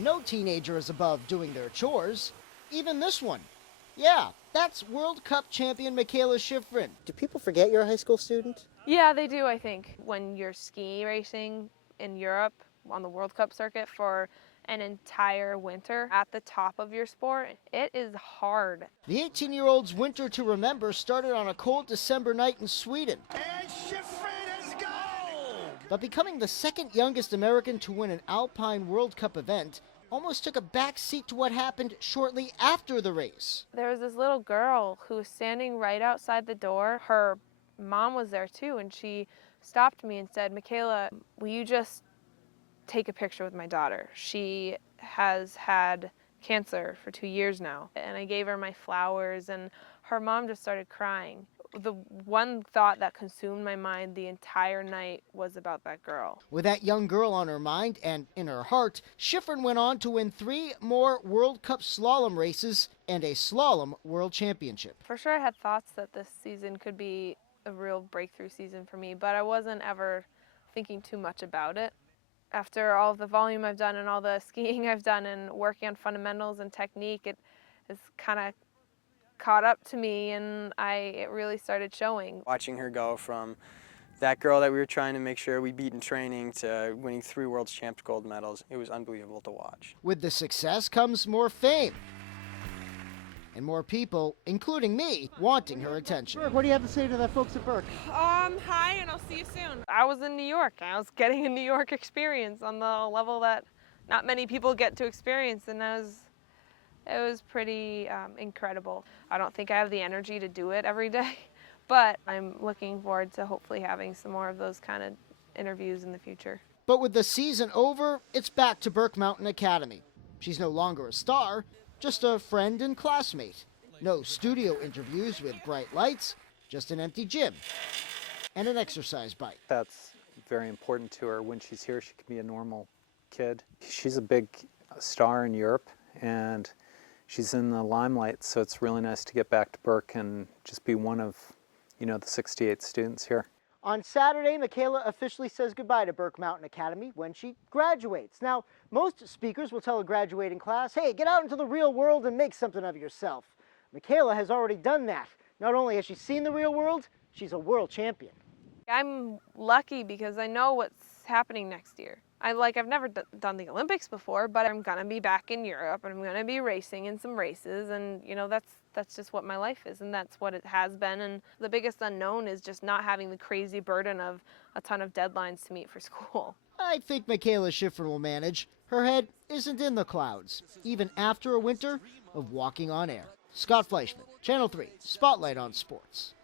No teenager is above doing their chores. Even this one. Yeah, that's World Cup champion Mikaela Shiffrin. Do people forget you're a high school student? Yeah, they do, I think. When you're ski racing in Europe on the World Cup circuit for an entire winter at the top of your sport, it is hard. The 18-year-old's winter to remember started on a cold December night in Sweden. And Shiffrin is gold! But becoming the second youngest American to win an Alpine World Cup event almost took a back seat to what happened shortly after the race. There was this little girl who was standing right outside the door. Her mom was there too, and she stopped me and said, "Mikaela, will you just take a picture with my daughter? She has had cancer for 2 years now." And I gave her my flowers, and her mom just started crying. The one thought that consumed my mind the entire night was about that girl. With that young girl on her mind and in her heart, Shiffrin went on to win 3 more World Cup slalom races and a slalom world championship. For sure I had thoughts that this season could be a real breakthrough season for me, but I wasn't ever thinking too much about it. After all the volume I've done and all the skiing I've done and working on fundamentals and technique, it has kind of caught up to me, and it really started showing. Watching her go from that girl that we were trying to make sure we beat in training to winning 3 World Champs gold medals, it was unbelievable to watch. With the success comes more fame. And more people, including me, wanting her attention. Burke, what do you have to say to the folks at Burke? Hi, and I'll see you soon. I was in New York. I was getting a New York experience on the level that not many people get to experience, and it was pretty incredible. I don't think I have the energy to do it every day, but I'm looking forward to hopefully having some more of those kind of interviews in the future. But with the season over, it's back to Burke Mountain Academy. She's no longer a star, just a friend and classmate. No studio interviews with bright lights, just an empty gym and an exercise bike. That's very important to her. When she's here, she can be a normal kid. She's a big star in Europe, and she's in the limelight, so it's really nice to get back to Burke and just be one of, the 68 students here. On Saturday, Mikaela officially says goodbye to Burke Mountain Academy when she graduates. Now, most speakers will tell a graduating class, hey, get out into the real world and make something of yourself. Mikaela has already done that. Not only has she seen the real world, she's a world champion. I'm lucky because I know what's happening next year. I've never done the Olympics before, but I'm gonna be back in Europe and I'm gonna be racing in some races, and that's just what my life is, and that's what it has been. And the biggest unknown is just not having the crazy burden of a ton of deadlines to meet for school. I think Mikaela Shiffrin will manage. Her head isn't in the clouds, even after a winter of walking on air. Scott Fleishman, Channel 3, Spotlight on Sports.